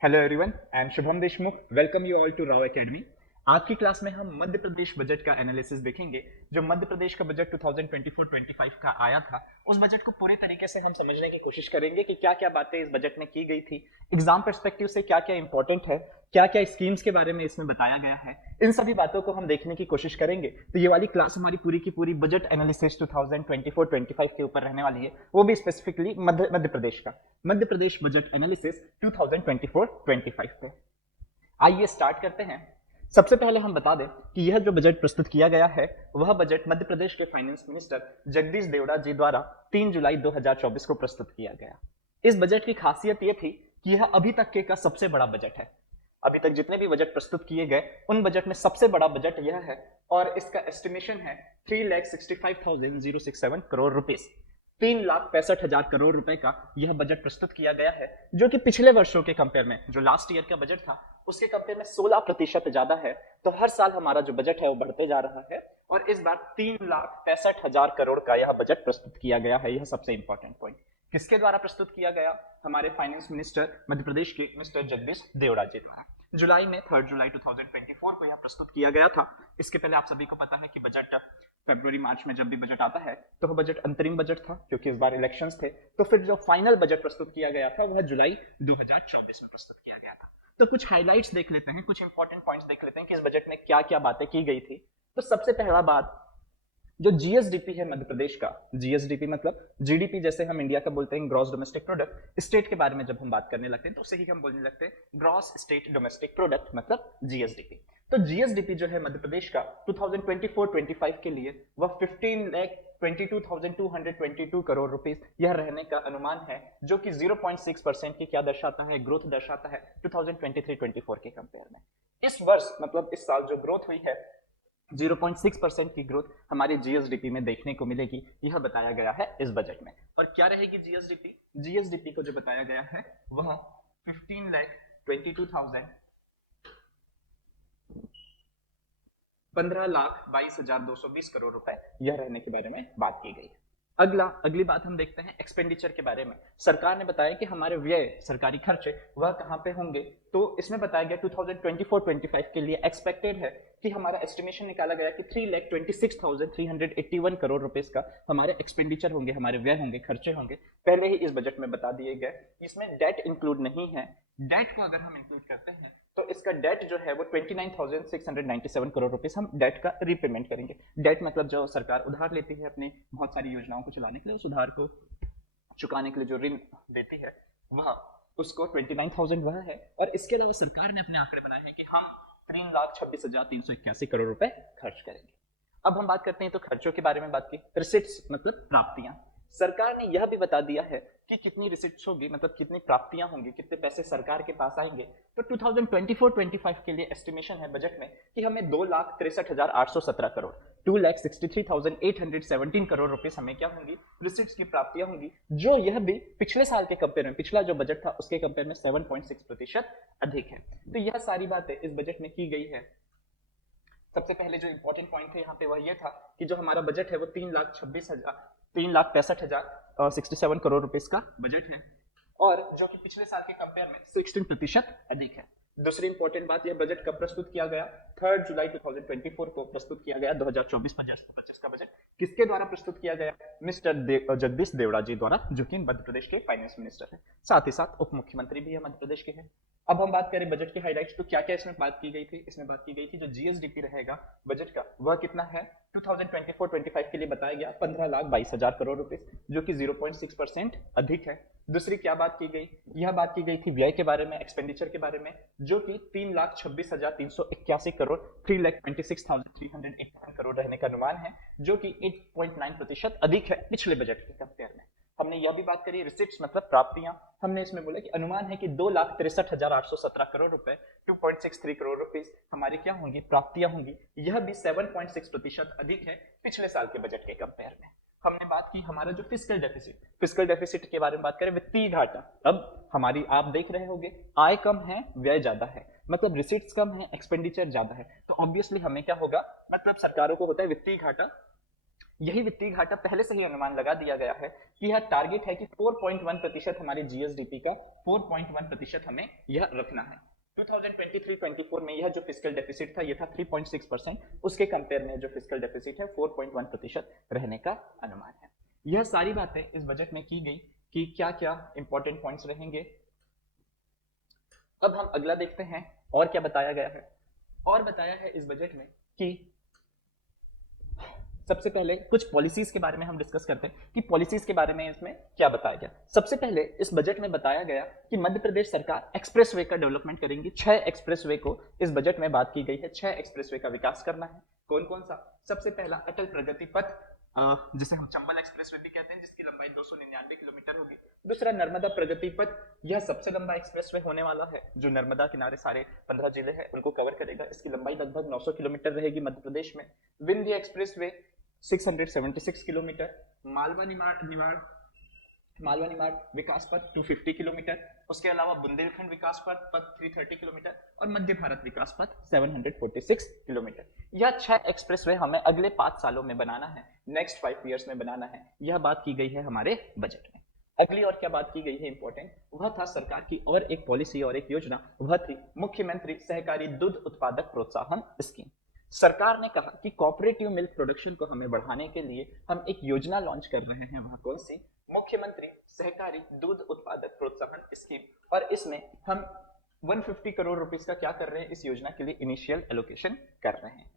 Hello everyone, I am Shubham Deshmukh. Welcome you all to Rao academy. आज की class में हम मध्य प्रदेश बजट का एनालिसिस देखेंगे। जो मध्य प्रदेश का बजट 2024-25 का आया था, उस बजट को पूरी तरीके से हम समझने की कोशिश करेंगे कि क्या क्या बातें इस बजट में की गई थी, एग्जाम पर्सपेक्टिव से क्या क्या इंपॉर्टेंट है, क्या क्या स्कीम्स के बारे में इसमें बताया गया है। इन सभी बातों को हम देखने की कोशिश करेंगे। तो ये वाली क्लास हमारी पूरी की पूरी बजट एनालिसिस 2024-25 के ऊपर रहने वाली है, वो भी स्पेसिफिकली मध्य प्रदेश का मध्य प्रदेश बजट एनालिसिस 2024-25 पे। आइए स्टार्ट करते हैं। सबसे पहले हम बता दें कि यह जो बजट प्रस्तुत किया गया है, वह बजट मध्य प्रदेश के फाइनेंस मिनिस्टर जगदीश देवड़ा जी द्वारा 3 जुलाई 2024 को प्रस्तुत किया गया। इस बजट की खासियत यह थी कि यह अभी तक का सबसे बड़ा बजट है। अभी तक जितने भी बजट प्रस्तुत किए गए, उन बजट में सबसे बड़ा बजट यह है और इसका एस्टिमेशन है 3,65,067 करोड़ रुपीस। 3,65,000 करोड़ रुपए का यह बजट प्रस्तुत किया गया है, जो कि पिछले वर्षों के कंपेयर में, जो लास्ट ईयर का बजट था, उसके कंपेयर में 16% ज्यादा है। तो हर साल हमारा जो बजट है वो बढ़ते जा रहा है और इस बार 3,65,000 करोड़ का यह बजट प्रस्तुत किया गया है। यह सबसे इंपॉर्टेंट पॉइंट किसके द्वारा प्रस्तुत किया गया? हमारे फाइनेंस मिनिस्टर मध्य प्रदेश के मिस्टर जगदीश देवड़ा जी द्वारा जुलाई में 3 जुलाई 2024 को यह प्रस्तुत किया गया था। इसके पहले आप सभी को पता है कि बजट फरवरी मार्च में जब भी बजट आता है तो वह बजट अंतरिम बजट था, क्योंकि इस बार इलेक्शंस थे। तो फिर जो फाइनल बजट प्रस्तुत किया गया था वह जुलाई 2024 में प्रस्तुत किया गया था। तो कुछ हाइलाइट्स देख लेते हैं, कुछ इंपॉर्टेंट पॉइंट्स देख लेते हैं कि इस बजट में क्या क्या बातें की गई थी। तो सबसे पहला बात, जो जीएसडीपी है मध्य प्रदेश का, जीएसडीपी मतलब जीडीपी, जैसे हम इंडिया का बोलते हैं ग्रॉस डोमेस्टिक प्रोडक्ट। स्टेट के बारे में जब हम बात करने लगते हैं तो उसे ही हम बोलने लगते हैं ग्रॉस स्टेट डोमेस्टिक प्रोडक्ट, मतलब जीएसडीपी। तो जीएसडीपी जो है मध्य प्रदेश का 2024-25 के लिए वह 15,22,222 करोड़ रुपीस यह रहने का अनुमान है, जो कि 0.6% की क्या दर्शाता है? ग्रोथ दर्शाता है 2023-24 के कंपेयर में। इस वर्ष मतलब इस साल जो ग्रोथ हुई है, 0.6% की ग्रोथ हमारी जीएसडीपी में देखने को मिलेगी, यह बताया गया है इस बजट में। और क्या रहेगी जीएसडीपी? जीएसडीपी को जो बताया गया है वह 15,22,220 करोड़ रुपए यह रहने के बारे में बात की गई है। अगली बात हम देखते हैं एक्सपेंडिचर के बारे में। सरकार ने बताया कि हमारे व्यय, सरकारी खर्चे वह कहां पे होंगे। तो इसमें बताया गया 2024-25 के लिए एक्सपेक्टेड है कि हमारा एस्टिमेशन निकाला गया कि 3,26,381 करोड़ रुपए का हमारे एक्सपेंडिचर होंगे, हमारे व्यय होंगे, खर्चे होंगे। पहले ही इस बजट में बता दिए गए। इसमें डेट इंक्लूड नहीं है। डेट को अगर हम इंक्लूड करते हैं तो इसका डेट जो है वो 29,697 करोड़ रुपीस हम डेट का रीपेमेंट करेंगे। डेट मतलब जो सरकार उधार लेती है अपने बहुत सारी योजनाओं को चलाने के लिए, उस उधार को चुकाने के लिए जो ऋण देती है वह, उसको 29,000 वह है। और इसके अलावा सरकार ने अपने आंकड़े बनाए हैं कि हम 3,26,381 करोड़ रुपए खर्च करेंगे। अब हम बात करते हैं तो खर्चों के बारे में बात की। रिसिप्ट्स मतलब प्राप्तियां। सरकार ने यह भी बता दिया है कि कितनी रिसिप्ट्स होगी, मतलब कितनी प्राप्तियां होंगी, कितने पैसे सरकार के पास आएंगे। तो 2024-25 के लिए एस्टिमेशन है बजट में कि हमें 2,63,817 करोड़, 2,63,817 करोड़ रुपए हमें क्या होंगी? रिसिप्ट्स की प्राप्तियां होंगी, जो यह भी पिछले साल के कंपेयर में, पिछला जो बजट था उसके कंपेयर में 7.6% अधिक है। तो यह सारी बातें इस बजट में की गई है। सबसे पहले जो इंपॉर्टेंट पॉइंट थे यहाँ पे वह ये था कि जो हमारा बजट है वो 3,65,067 करोड़ रुपए का बजट है, और जो कि पिछले साल के कंपेयर में 16% अधिक है। दूसरी इंपॉर्टेंट बात, यह बजट कब प्रस्तुत किया गया? 3 जुलाई 2024 को प्रस्तुत किया गया। 2024-25 का बजट किसके द्वारा प्रस्तुत किया गया? मिस्टर जगदीश देवड़ा जी द्वारा, जो कि मध्य प्रदेश के फाइनेंस मिनिस्टर है, साथ ही साथ उप मुख्यमंत्री भी है मध्य प्रदेश के हैं। अब हम बात करें बजट के हाइलाइट्स, तो क्या क्या इसमें बात की गई थी? इसमें बात की गई थी जो जीएसडीपी रहेगा बजट का वह कितना है? 2024-25 के लिए बताया गया 15,22,000 करोड़ रुपए, जो कि 0.6% अधिक है। दूसरी क्या बात की गई? यह बात की गई थी व्यय के बारे में, एक्सपेंडिचर के बारे में, जो कि 3,26,381 करोड़, 3,26,381 करोड़ रहने का अनुमान है, जो कि 8.9% अधिक है पिछले बजट के कंपेयर में। हमने यह भी बात करी रिसिप्ट्स मतलब प्राप्तियां। हमने इसमें बोला कि अनुमान है कि 2,63,817 करोड़ रुपए, 2.63 करोड़ रुपीस हमारी क्या होंगी? प्राप्तियां होंगी। यह भी 7.6% अधिक है पिछले साल के बजट के कंपेयर में। हमने बात की हमारा जो फिस्कल डेफिसिट के बारे में बात करें, वित्तीय घाटा। अब हमारी, आप देख रहे होंगे, आय कम है, व्यय ज्यादा है, मतलब रिसिप्ट्स कम है, एक्सपेंडिचर ज्यादा है, तो ऑब्वियसली हमें क्या होगा? मतलब सरकारों को होता है वित्तीय घाटा। यही वित्तीय घाटा पहले से ही अनुमान लगा दिया गया है कि यह टारगेट है कि 4.1% हमारे जीएसडीपी का 4.1% हमें यह रखना है। 2023-24 में यह जो फिस्कल डेफिसिट था, यह था 3.6%, उसके कंपेयर में जो फिस्कल डेफिसिट है 4.1% रहने का अनुमान है। यह सारी बातें इस बजट में की गई कि क्या क्या इंपॉर्टेंट पॉइंट्स रहेंगे। अब हम अगला देखते हैं और क्या बताया गया है। और बताया है इस बजट में कि सबसे पहले कुछ पॉलिसीज के बारे में हम डिस्कस करते हैं कि पॉलिसीज के बारे में इसमें क्या बताया गया। सबसे पहले इस बजट में बताया गया कि मध्य प्रदेश सरकार एक्सप्रेसवे का डेवलपमेंट करेंगी। 6 एक्सप्रेसवे को इस बजट में बात की गई है, 6 एक्सप्रेसवे का विकास करना है। कौन कौन सा? सबसे पहला अटल प्रगति पथ, जिसे हम चंबल एक्सप्रेसवे भी कहते हैं, जिसकी लंबाई 299 किलोमीटर होगी। दूसरा नर्मदा प्रगति पथ, यह सबसे लंबा एक्सप्रेसवे होने वाला है जो नर्मदा किनारे सारे 15 जिले हैं उनको कवर करेगा। इसकी लंबाई लगभग 900 किलोमीटर रहेगी मध्य प्रदेश में। Vindhya expressway 676 kilometre. Malwa Nimar Vikas Path 250 kilometre. उसके अलावा बुंदेलखंड विकास पथ 330 किलोमीटर और मध्य भारत विकास पथ 746 किलोमीटर। यह 6 एक्सप्रेसवे हमें अगले 5 सालों में बनाना है, नेक्स्ट 5 ईयर्स में बनाना है। यह बात की गई है हमारे बजट में। अगली और क्या बात की गई है इंपॉर्टेंट, वह था सरकार की और एक पॉलिसी और एक योजना, वह थी मुख्यमंत्री सहकारी दूध उत्पादक प्रोत्साहन स्कीम। सरकार ने कहा कि कोऑपरेटिव मिल्क प्रोडक्शन को हमें बढ़ाने के लिए हम एक योजना लॉन्च कर रहे हैं। वह कौन सी? मुख्यमंत्री सहकारी दूध उत्पादक प्रोत्साहन स्कीम। और इसमें हम 150 करोड़ रुपीस का क्या कर रहे हैं, इस योजना के लिए इनिशियल एलोकेशन कर रहे हैं।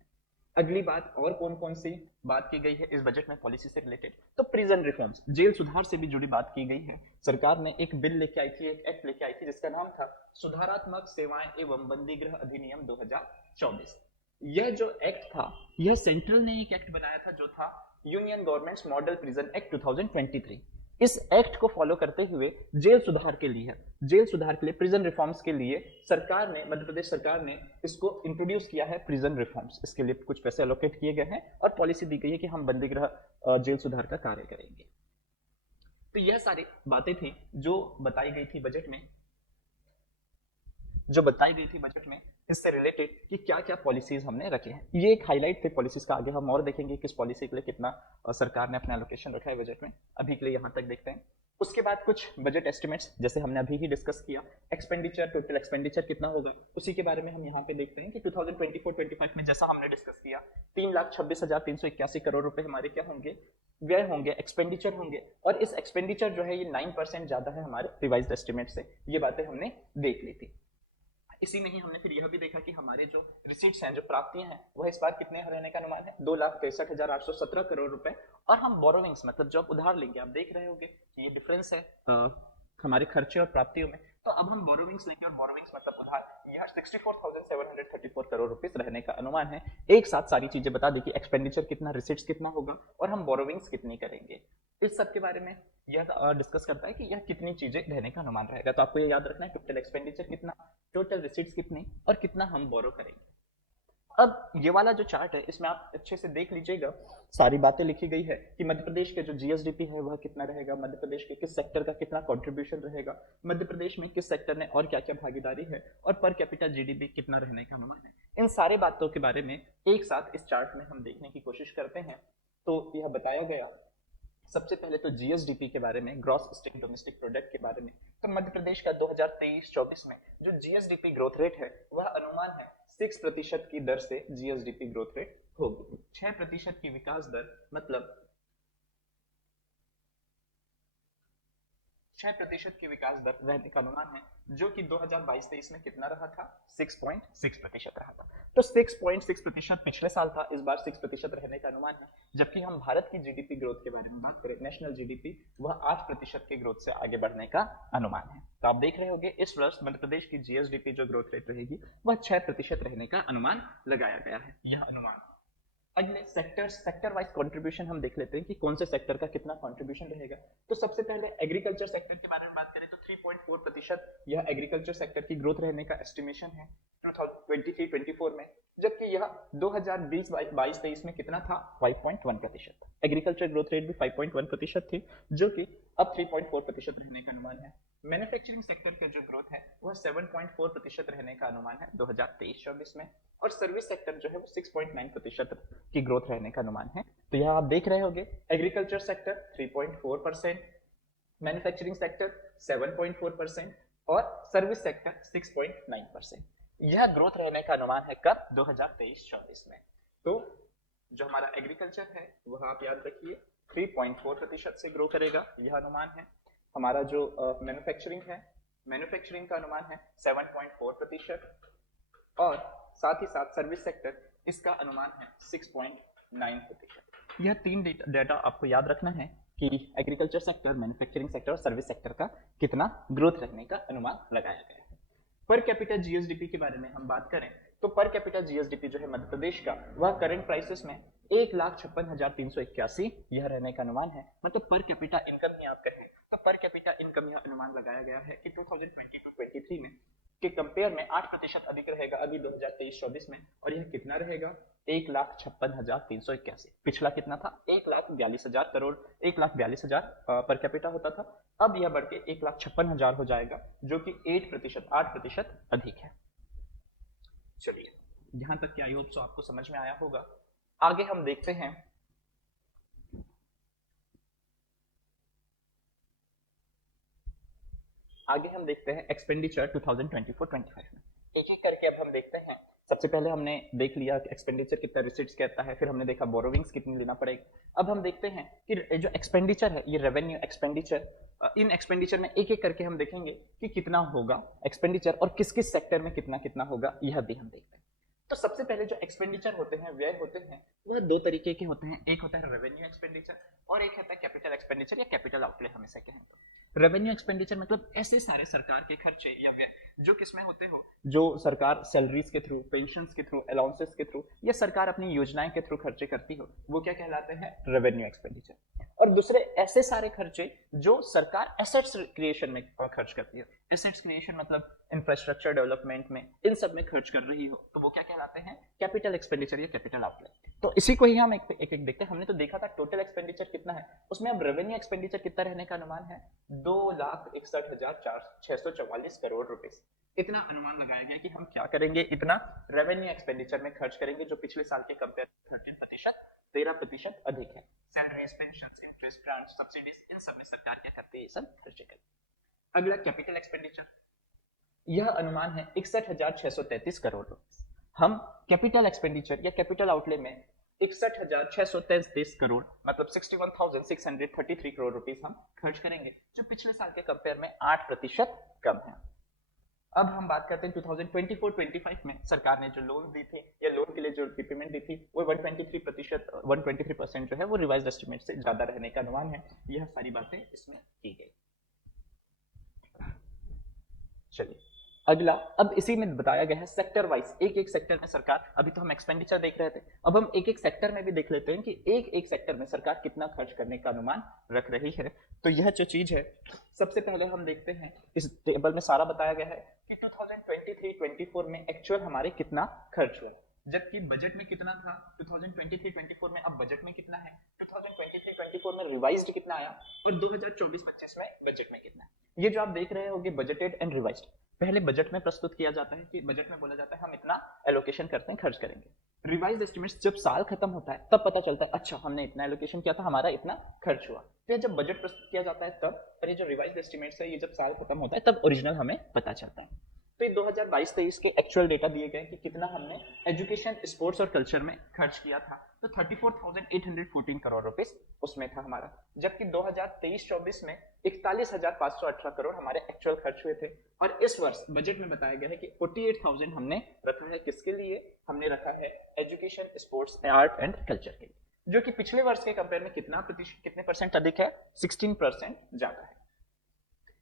अगली बात और कौन कौन सी बात की गई है इस बजट में पॉलिसी से रिलेटेड, तो प्रिजन रिफॉर्म्स, जेल सुधार से भी जुड़ी बात की गई है। सरकार ने एक बिल लेके आई थी, एक एक्ट लेके आई थी जिसका नाम था सुधारात्मक सेवाएं एवं बंदीगृह अधिनियम 2024। यह जो एक्ट था, यह सेंट्रल ने एक एक्ट बनाया था जो था union governments model prison act 2023। इस एक्ट को फॉलो करते हुए जेल सुधार के लिए प्रिजन रिफॉर्म्स के लिए सरकार ने, मध्य प्रदेश सरकार ने इसको इंट्रोड्यूस किया है, प्रिजन रिफॉर्म्स। इसके लिए कुछ पैसे एलोकेट किए गए हैं और पॉलिसी दी गई है कि हम बंदीगृह जेल सुधार का कार्य करेंगे। तो यह सारी बातें थी जो बताई गई थी बजट में, इससे रिलेटेड कि क्या क्या पॉलिसीज हमने रखे हैं। ये एक हाईलाइट थे पॉलिसीज का। आगे हम और देखेंगे किस पॉलिसी के लिए कितना सरकार ने अपना एलोकेशन रखा है बजट में। अभी के लिए यहाँ तक देखते हैं। उसके बाद कुछ बजट एस्टिमेट्स, जैसे हमने अभी ही डिस्कस किया, एक्सपेंडिचर, टोटल एक्सपेंडिचर कितना होगा, उसी के बारे में हम यहाँ पे देखते हैं कि 2024-25 में जैसा हमने डिस्कस किया 3,26,381 करोड़ रुपए हमारे क्या होंगे, व्यय होंगे, एक्सपेंडिचर होंगे। और इस एक्सपेंडिचर जो है ये 9% ज्यादा है हमारे रिवाइज्ड एस्टिमेट से। ये बातें हमने देख ली थी। इसी में ही हमने फिर यह भी देखा कि हमारे जो रिसीट्स हैं, जो प्राप्तियां हैं, वह इस बार कितने रहने का अनुमान है, 2,63,817 करोड़ रुपए। और हम बोरोविंग्स, मतलब जब उधार लेंगे, आप देख रहे होंगे कि ये डिफरेंस है हमारे खर्चे और प्राप्तियों में। तो अब हम बोरोविंग्स लेंगे और बोरोविंग्स मतलब उधार, यह 64,734 करोड़ रुपीस रहने का अनुमान है। एक साथ सारी चीजें बता दी कि एक्सपेंडिचर कितना, रिसीट्स कितना होगा और हम बोरोविंग्स कितनी करेंगे। इस सब के बारे में यह डिस्कस करता है कि यह कितनी चीजें रहने का अनुमान रहेगा। तो आपको ये याद रखना है, टोटल एक्सपेंडिचर कितना, टोटल रिसीट्स कितनी और कितना हम बोरो करेंगे। अब ये वाला जो चार्ट है, इसमें आप अच्छे से देख लीजिएगा, सारी बातें लिखी गई है कि मध्य प्रदेश के जो जीएसडीपी है वह कितना रहेगा, मध्य प्रदेश के किस सेक्टर का कितना कंट्रीब्यूशन रहेगा, मध्य प्रदेश में किस सेक्टर ने और क्या क्या भागीदारी है, और पर कैपिटा जीडीपी कितना रहने का अनुमान है। इन सारे बातों के बारे में एक साथ इस चार्ट में हम देखने की कोशिश करते हैं। तो यह बताया गया सबसे पहले तो जीएसडीपी के बारे में, ग्रॉस स्टेट डोमेस्टिक प्रोडक्ट के बारे में। तो मध्य प्रदेश का 2023-24 में जो जीएसडीपी ग्रोथ रेट है वह अनुमान है 6% की दर से जीएसडीपी ग्रोथ रेट होगी। 6% की विकास दर मतलब 6% की विकास दर रहने का अनुमान है, जो कि 2022-23 में कितना रहा था, 6.6% रहा था। तो 6.6% पिछले साल था, इस बार 6% रहने का अनुमान है। जबकि हम भारत की जीडीपी ग्रोथ के बारे में बात करें, नेशनल जीडीपी, वह 8% की ग्रोथ से आगे बढ़ने का अनुमान है। तो आप देख रहे होंगे इस वर्ष मध्य प्रदेश की जीएसडीपी जो ग्रोथ रेट रहेगी वह 6% रहने का अनुमान लगाया गया है। यह अनुमान अगले सेक्टर वाइज कंट्रीब्यूशन हम देख लेते हैं कि कौन से सेक्टर का कितना कंट्रीब्यूशन रहेगा। तो सबसे पहले एग्रीकल्चर सेक्टर के बारे में बात करें तो 3.4% यह एग्रीकल्चर सेक्टर की ग्रोथ रहने का एस्टिमेशन है 2023-24 में, जबकि यह 2020-22-23 में कितना था, 5.1%। एग्रीकल्चर ग्रोथ रेट भी 5.1% थी, जो कि अब 3.4% रहने का अनुमान है। मैन्युफैक्चरिंग सेक्टर का जो ग्रोथ है वह 7.4% रहने का अनुमान है 2023-24 में, और सर्विस सेक्टर जो है वो 6.9% की ग्रोथ रहने का अनुमान है तो यहाँ आप देख रहे होंगे एग्रीकल्चर सेक्टर 3.4%, मैन्युफैक्चरिंग सेक्टर 7.4% और सर्विस सेक्टर 6.9%। यह ग्रोथ रहने का अनुमान है कब? 2023-24 में। तो जो हमारा एग्रीकल्चर है वह आप याद रखिए 3.4% से ग्रो करेगा, यह अनुमान है। हमारा जो मैन्युफैक्चरिंग है, मैन्युफैक्चरिंग का अनुमान है 7.4% और साथ ही साथ सर्विस सेक्टर इसका अनुमान है 6.9%। यह तीन डेटा आपको याद रखना है कि एग्रीकल्चर सेक्टर, मैन्युफैक्चरिंग सेक्टर और सर्विस सेक्टर का कितना ग्रोथ रहने का अनुमान लगाया गया है। पर कैपिटा जीएसडीपी के बारे में हम बात करें तो पर कैपिटा जीएसडीपी जो है मध्य प्रदेश का वह करंट प्राइसेस में 1,56,381 यह रहने का अनुमान है। मतलब पर कैपिटा इनकम ही आप कहें तो पर कैपिटा इनकम यह अनुमान लगाया गया है कि 2022-23 में के कंपेयर में 8% अधिक रहेगा अभी 2023-24 में, और यह कितना रहेगा? 1,56,381। पिछला कितना था? 1,42,000 करोड़, 1,42,000 पर कैपिटा होता था। अब यह बढ़ के 1,56,000 हो जाएगा, जो कि 8% अधिक है। चलिए, यहां तक क्या आई होप सो आपको समझ में आया होगा। आगे हम देखते हैं एक्सपेंडिचर 2024-25 में। एक एक करके अब हम देखते हैं। सबसे पहले हमने देख लिया एक्सपेंडिचर कितना, रिसीट्स कहता है, फिर हमने देखा बोरोविंग्स कितनी लेना पड़ेगा। अब हम देखते हैं कि जो एक्सपेंडिचर है ये रेवेन्यू एक्सपेंडिचर, इन एक्सपेंडिचर में एक एक करके हम देखेंगे कि कितना होगा एक्सपेंडिचर और किस किस सेक्टर में कितना कितना होगा, यह भी हम देखते हैं। तो सबसे पहले जो एक्सपेंडिचर होते हैं, व्यय होते हैं, वह दो तरीके के होते हैं। एक होता है रेवेन्यू एक्सपेंडिचर और एक होता है कैपिटल एक्सपेंडिचर या कैपिटल आउटले हम इसे कहें तो। रेवेन्यू एक्सपेंडिचर मतलब ऐसे सारे सरकार के खर्चे या व्यय जो किसमें होते हो, जो सरकार सैलरीज के थ्रू, पेंशन्स के थ्रू, अलाउंसेस के थ्रू या सरकार अपनी योजनाएं के थ्रू खर्चे करती हो, वो क्या कहलाते हैं? Revenue expenditure. और दूसरे ऐसे सारे खर्चे जो सरकार एसेट्स क्रिएशन में खर्च करती है। एसेट्स क्रिएशन मतलब इंफ्रास्ट्रक्चर डेवलपमेंट में, इन सब में खर्च कर रही हो, तो वो क्या कहलाते हैं? कैपिटल एक्सपेंडिचर या कैपिटल आउटले। तो इसी को ही हम एक एक देखते हैं। हमने तो देखा था टोटल एक्सपेंडिचर कितना है, उसमें अब रेवेन्यू एक्सपेंडिचर कितना रहने का अनुमान है? 2,61,644 करोड़ रुपए। इतना अनुमान लगाया गया कि हम क्या करेंगे, इतना रेवेन्यू एक्सपेंडिचर में खर्च करेंगे, जो पिछले साल के कंपेयर 13% अधिक है। Salaries, pensions, interest, grant, subsidies, इन सब में सरकार क्या करती है? ये सब खर्चे करती है। अगला कैपिटल एक्सपेंडिचर, यह अनुमान है 61,633 करोड़ रुपए। हम कैपिटल एक्सपेंडिचर या कैपिटल आउटले में 61,633 करोड़ मतलब 61,633 करोड़ रुपीस हम खर्च करेंगे, जो पिछले साल के कंपेयर में 8% कम है। अब हम बात करते हैं 2024-25 में सरकार ने जो लोन दी थी या लोन के लिए जो रिपेमेंट दी थी, वो 123% जो है वो रिवाइज्ड एस्टिमेट से ज्यादा रहने का अनुमान है। यह सारी बातें इसमें की गई। चलिए अगला, अब इसी में बताया गया है सेक्टर वाइज, एक एक सेक्टर में सरकार, अभी तो हम एक्सपेंडिचर देख रहे थे, अब हम एक एक सेक्टर में भी देख लेते हैं कि एक एक सेक्टर में सरकार कितना खर्च करने का अनुमान रख रही है। तो यह जो चीज है, सबसे पहले हम देखते हैं, इस टेबल में सारा बताया गया है कि 2023-24 में एक्चुअल हमारे कितना खर्च हुआ, जबकि बजट में कितना था 2023-24 में, अब बजट में कितना है 2023-24 में, रिवाइज्ड कितना आया, और 2024-25 में बजट में कितना है। ये जो आप देख रहे होंगे बजटेड एंड रिवाइज्ड, पहले बजट में प्रस्तुत किया जाता है कि बजट में बोला जाता है हम इतना एलोकेशन करते हैं, खर्च करेंगे। रिवाइज एस्टिमेट्स जब साल खत्म होता है तब पता चलता है, अच्छा हमने इतना एलोकेशन किया था, हमारा इतना खर्च हुआ। फिर जब बजट प्रस्तुत किया जाता है तब, और ये जो रिवाइज एस्टिमेट्स है ये जब साल खत्म होता है तब ओरिजिनल हमें पता चलता है। तो 2022-23 के एक्चुअल डेटा दिए गए कि कितना हमने एजुकेशन, स्पोर्ट्स और कल्चर में खर्च किया था, तो 34,814 करोड़ रुपए उसमें था हमारा, जबकि 2023-24 में 41,518 करोड़ हमारे एक्चुअल खर्च हुए थे। और इस वर्ष बजट में बताया गया है कि 48,000 हमने रखा है, किसके लिए हमने रखा है? Education, sports, art and culture के लिए, जो कि पिछले वर्ष के कंपेयर में कितने परसेंट अधिक है? 16% ज्यादा है।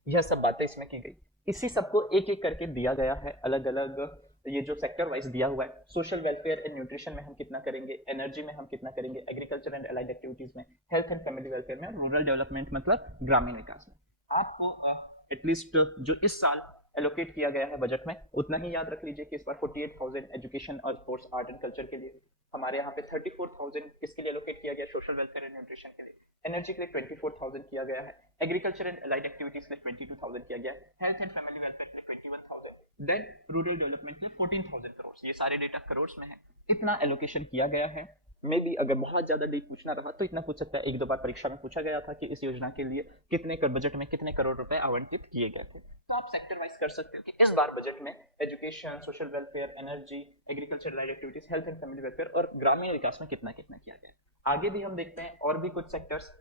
यह सब बातें इसमें की गई। इसी सबको एक एक करके दिया गया है, अलग अलग ये जो सेक्टर वाइज दिया हुआ है। सोशल वेलफेयर एंड न्यूट्रिशन में हम कितना करेंगे, एनर्जी में हम कितना करेंगे, एग्रीकल्चर एंड अलाइड एक्टिविटीज में, हेल्थ एंड फैमिली वेलफेयर में, रूरल डेवलपमेंट मतलब ग्रामीण विकास में। आपको एटलीस्ट जो इस साल एलोकेट किया गया है बजट में उतना ही याद रख लीजिए कि इस बार 48,000 एजुकेशन और स्पोर्ट्स, आर्ट एंड कल्चर के लिए, हमारे यहाँ पे 34,000 किसके लिए एलोकेट किया गया? सोशल वेलफेयर एंड न्यूट्रिशन के लिए। एनर्जी के लिए 24,000 किया गया है, एग्रीकल्चर एंड अलाइड एक्टिविटीज के लिए 22,000 किया गया है, हेल्थ एंड फैमिली वेलफेयर के लिए 21,000, देन रूरल डेवलपमेंट के लिए 14,000 करोड़। ये सारे डेटा करोड़ में है, इतना एलोकेशन किया गया है। मे भी अगर बहुत ज्यादा डीप पूछना रहा तो इतना पूछ सकता है, एक दो बार परीक्षा में पूछा गया था कि इस योजना के लिए कितने कर बजट में कितने करोड़ रुपए आवंटित किए गए थे। तो आप सेक्टर वाइज कर सकते हो कि इस बार बजट में education, social welfare, energy, agriculture related activities, health and family welfare और ग्रामीण विकास में कितना कितना किया गया। आगे भी हम देखते हैं और भी कुछ सेक्टर्स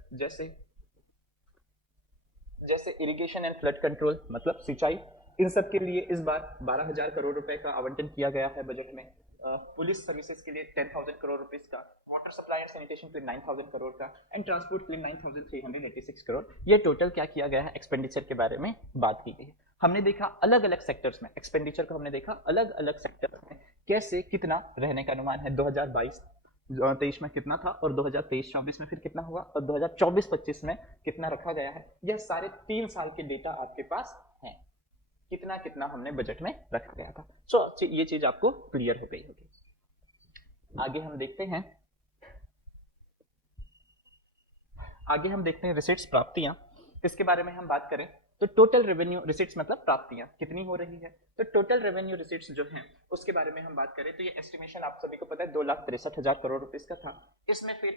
जैसे इरिगेशन एंड फ्लड कंट्रोल, मतलब सिंचाई, इन सब के लिए इस बार 12,000 करोड़ रुपए का आवंटन किया गया है बजट में। पुलिस सर्विसेज के लिए 10,000 करोड़ रुपीस का, वाटर सप्लाई एंड सैनिटेशन के लिए 9,000 करोड़ का, एंड ट्रांसपोर्ट के लिए 9,386 करोड़। ये टोटल क्या किया गया है, एक्सपेंडिचर के बारे में बात की गई है। हमने देखा अलग अलग सेक्टर्स में एक्सपेंडिचर को, हमने देखा अलग अलग सेक्टर्स में कैसे कितना रहने का अनुमान है। 2022-23 में कितना था और 2023-24 में फिर कितना हुआ और 2024-25 में कितना रखा गया है। यह सारे 3 साल के डेटा आपके पास हैं, कितना कितना हमने बजट में रखा गया था। सो ये चीज आपको क्लियर हो गई होगी। आगे हम देखते हैं रिसीट्स, प्राप्तियां। इसके बारे में हम बात करें तो टोटल रेवेन्यू रिसीट्स मतलब प्राप्तियां कितनी हो रही है। तो टोटल रेवेन्यू रिसीट्स जो हैं उसके बारे में हम बात करें तो ये एस्टिमेशन आप सभी को पता है 2,63,000 करोड़ रुपीस का था। इसमें फिर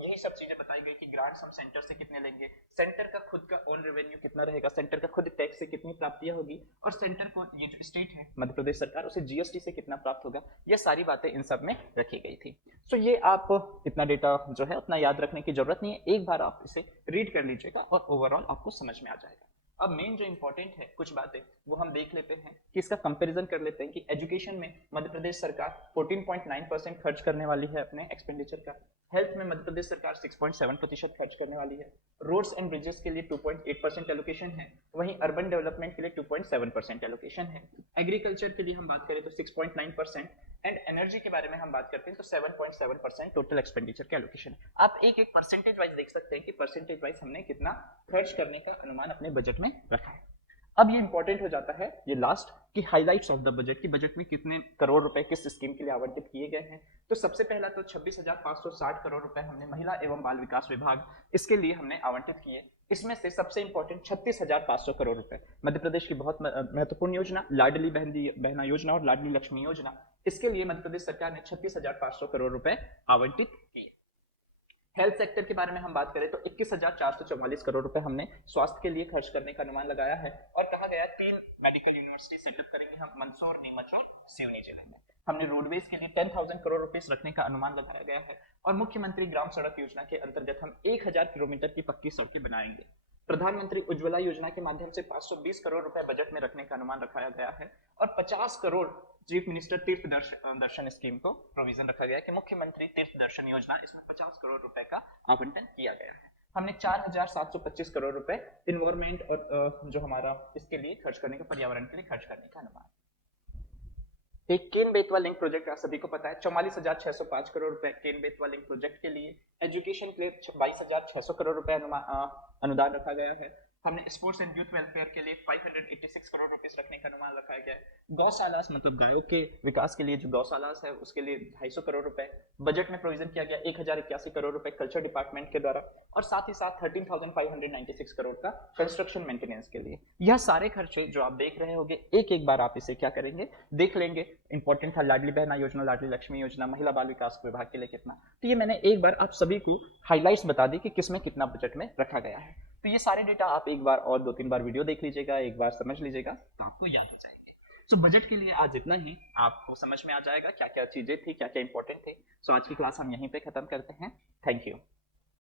यही सब चीजें बताई गई कि ग्रांट्स हम सेंटर से कितने लेंगे, सेंटर का खुद का ओन रेवेन्यू कितना रहेगा, सेंटर का खुद टैक्स से कितनी प्राप्तियां होगी, और सेंटर को ये जो स्टेट है मध्य प्रदेश सरकार उसे जीएसटी से कितना प्राप्त होगा। ये सारी बातें इन सब में रखी गई थी। तो ये आप इतना डेटा जो है उतना याद रखने की जरूरत नहीं है, एक बार आप इसे रीड कर लीजिएगा और ओवरऑल आपको समझ में आ जाएगा। अब मेन जो इंपॉर्टेंट है कुछ बातें वो हम देख लेते हैं कि इसका कंपैरिजन कर लेते हैं कि एजुकेशन में मध्य प्रदेश सरकार 14.9% खर्च करने वाली है अपने एक्सपेंडिचर का, हेल्थ में मध्य प्रदेश सरकार 6.7% खर्च करने वाली है, रोड्स एंड ब्रिजेस के लिए 2.8% एलोकेशन है, वहीं अर्बन डेवलपमेंट के लिए 2.7% एलोकेशन है, एग्रीकल्चर के लिए हम बात करें तो 6.9%, एंड एनर्जी के बारे में हम बात करते हैं तो 7.7% टोटल एक्सपेंडिचर का एलोकेशन। आप एक एक परसेंटेज वाइज देख सकते हैं कि परसेंटेज वाइज हमने कितना खर्च करने का अनुमान अपने बजट में रखा है। अब ये इंपॉर्टेंट हो जाता है ये लास्ट कि हाइलाइट्स ऑफ द बजट की बजट में कितने करोड़ रुपए किस स्कीम के लिए आवंटित किए गए हैं। तो सबसे पहला तो 26,560 करोड़ रुपए हमने महिला एवं बाल विकास विभाग इसके लिए हमने आवंटित किए। इसमें से सबसे इंपॉर्टेंट 36,500 करोड़ रुपए मध्य प्रदेश की बहुत महत्वपूर्ण योजना लाडली बहना योजना और लाडली लक्ष्मी योजना, इसके लिए मध्य प्रदेश सरकार ने 36,500 करोड़ रुपए आवंटित किए। हेल्थ सेक्टर के बारे में हम बात करें तो 21,444 करोड़ रुपए हमने स्वास्थ्य के लिए खर्च करने का अनुमान लगाया है और कहा गया 3 मेडिकल यूनिवर्सिटी सेटअप करेंगे हम मंदसौर, नीमच और सिवनी जिले में। हमने रोडवेज के लिए 10,000 करोड़ रुपीस रखने का अनुमान लगाया गया है और मुख्यमंत्री ग्राम सड़क योजना के अंतर्गत हम 1,000 किलोमीटर की पक्की सड़कें बनाएंगे। प्रधानमंत्री उज्ज्वला योजना के माध्यम से 520 करोड़ रुपए बजट में रखने का अनुमान रखाया गया है और 50 करोड़ चीफ मिनिस्टर तीर्थ दर्शन स्कीम को प्रोविजन रखा गया है कि मुख्यमंत्री तीर्थ दर्शन योजना, इसमें 50 करोड़ रुपए का आवंटन किया गया है। हमने 4,725 करोड़ रुपए इन्वायरमेंट और जो हमारा इसके लिए खर्च करने का, पर्यावरण के लिए खर्च करने का अनुमान। एक केन बेतवा लिंक प्रोजेक्ट आप सभी को पता है 44,605 करोड़ रुपए केन बेतवा लिंक प्रोजेक्ट के लिए। एजुकेशन के लिए 22,600 करोड़ रुपए अनुदान रखा गया है। हमने स्पोर्ट्स एंड यूथ वेलफेयर के लिए 586 करोड़ रुपीस रखने का अनुमान रखा गया है। गौशालास मतलब गायों के विकास के लिए जो गौशालास है उसके लिए 250 करोड़ रुपए बजट में प्रोविजन किया गया। 1,081 करोड़ रुपए कल्चर डिपार्टमेंट के द्वारा और साथ ही साथ 13,596 करोड़ का कंस्ट्रक्शन मेंटेनेंस के लिए। यह सारे खर्चे जो आप देख रहे होंगे एक एक बार आप इसे क्या करेंगे देख लेंगे। इंपॉर्टेंट था लाडली बहना योजना, लाडली लक्ष्मी योजना, महिला बाल विकास विभाग के लिए कितना। तो ये मैंने एक बार आप सभी को हाईलाइट्स बता दी कि किसमें कितना बजट में रखा गया है। तो ये सारे डेटा आप एक बार और 2-3 बार वीडियो देख लीजिएगा, एक बार समझ लीजिएगा तो आपको याद हो जाएंगे। तो बजट के लिए आज इतना ही, आपको समझ में आ जाएगा क्या क्या चीजें थी, क्या क्या इंपॉर्टेंट थे। सो आज की क्लास हम यहीं पे खत्म करते हैं। Thank you.